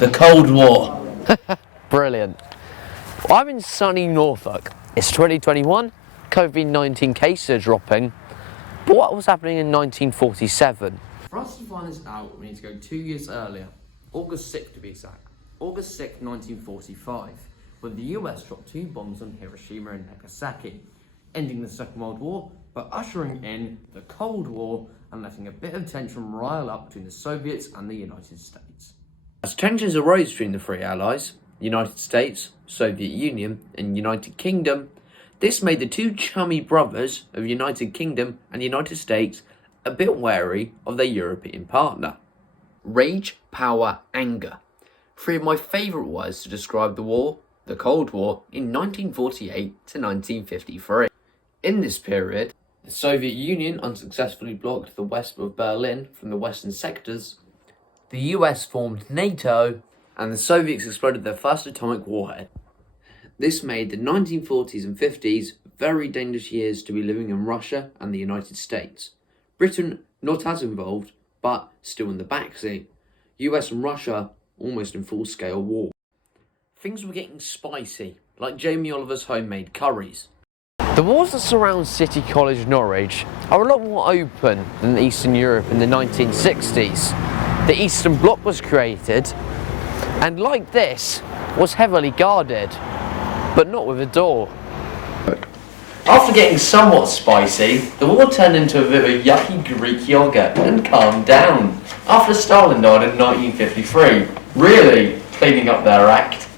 The Cold War. Brilliant. Well, I'm in sunny Norfolk. It's 2021, COVID-19 cases are dropping, but what was happening in 1947? For us to find this out, we need to go 2 years earlier, August 6th to be exact. August 6th, 1945, when the US dropped 2 bombs on Hiroshima and Nagasaki, ending the Second World War, but ushering in the Cold War and letting a bit of tension rile up between the Soviets and the United States. As tensions arose between the three allies, United States, Soviet Union and United Kingdom, this made the two chummy brothers of United Kingdom and United States a bit wary of their European partner. Rage, power, anger. 3 of my favourite words to describe the war, the Cold War, in 1948 to 1953. In this period, the Soviet Union unsuccessfully blocked the west of Berlin from the western sectors, the US formed NATO, and the Soviets exploded their first atomic warhead. This made the 1940s and 50s very dangerous years to be living in Russia and the United States. Britain not as involved, but still in the backseat. US and Russia almost in full-scale war. Things were getting spicy, like Jamie Oliver's homemade curries. The wars that surround City College Norwich are a lot more open than Eastern Europe in the 1960s. The Eastern Bloc was created, and like this, was heavily guarded, but not with a door. After getting somewhat spicy, the war turned into a bit of a yucky Greek yogurt and calmed down after Stalin died in 1953, really cleaning up their act.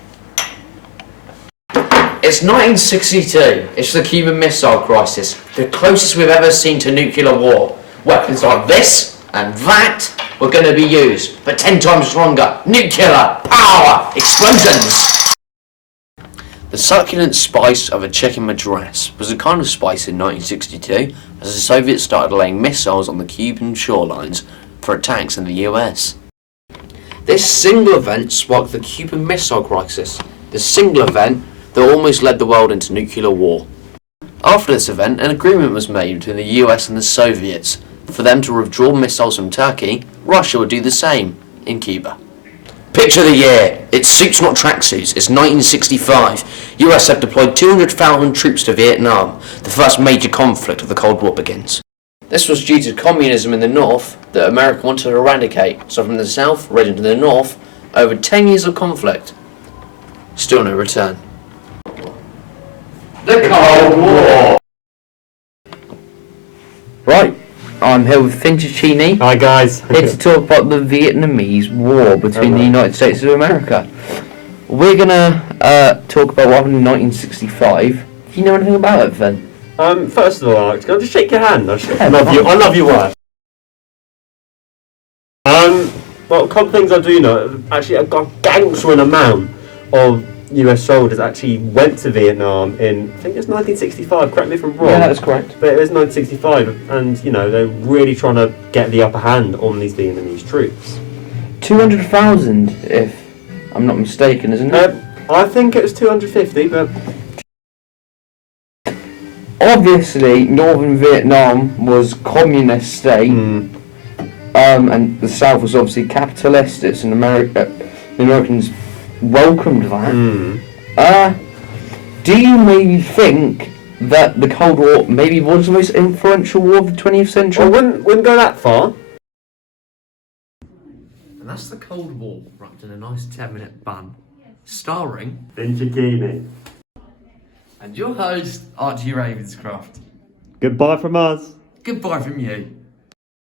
It's 1962, it's the Cuban Missile Crisis, the closest we've ever seen to nuclear war. Weapons like this and that were going to be used, but 10 times stronger. Nuclear power explosions! The succulent spice of a chicken madras was a kind of spice in 1962 as the Soviets started laying missiles on the Cuban shorelines for attacks in the US. This single event sparked the Cuban Missile Crisis, the single event that almost led the world into nuclear war. After this event, an agreement was made between the US and the Soviets for them to withdraw missiles from Turkey. Russia would do the same in Cuba. Picture of the year. It's suits not tracksuits. It's 1965. US have deployed 200,000 troops to Vietnam. The first major conflict of the Cold War begins. This was due to communism in the north that America wanted to eradicate. So from the south, right into the north, over 10 years of conflict. Still no return. The Cold War. Right, I'm here with Finchicini. Hi guys. Here to talk about the Vietnamese War between the United States of America. We're gonna talk about what happened in 1965. Do you know anything about it, Finn? First of all, Alex, can I just shake your hand? I love your work. Well, a couple of things I do know. Actually, a gargantuan amount of US soldiers actually went to Vietnam in, I think it's 1965, correct me if I'm wrong. Yeah, that's correct. But it was 1965, and, you know, they're really trying to get the upper hand on these Vietnamese troops. 200,000, if I'm not mistaken, isn't it? I think it was 250, but... Obviously, Northern Vietnam was communist state, and the South was obviously capitalist. It's an America. The Americans welcomed that. Do you maybe think that the Cold War maybe was the most influential war of the 20th century? I wouldn't go that far. And that's the Cold War wrapped in a nice 10-minute bun, starring Finchicini. and your host Archie Ravenscroft. Goodbye from us. Goodbye from you.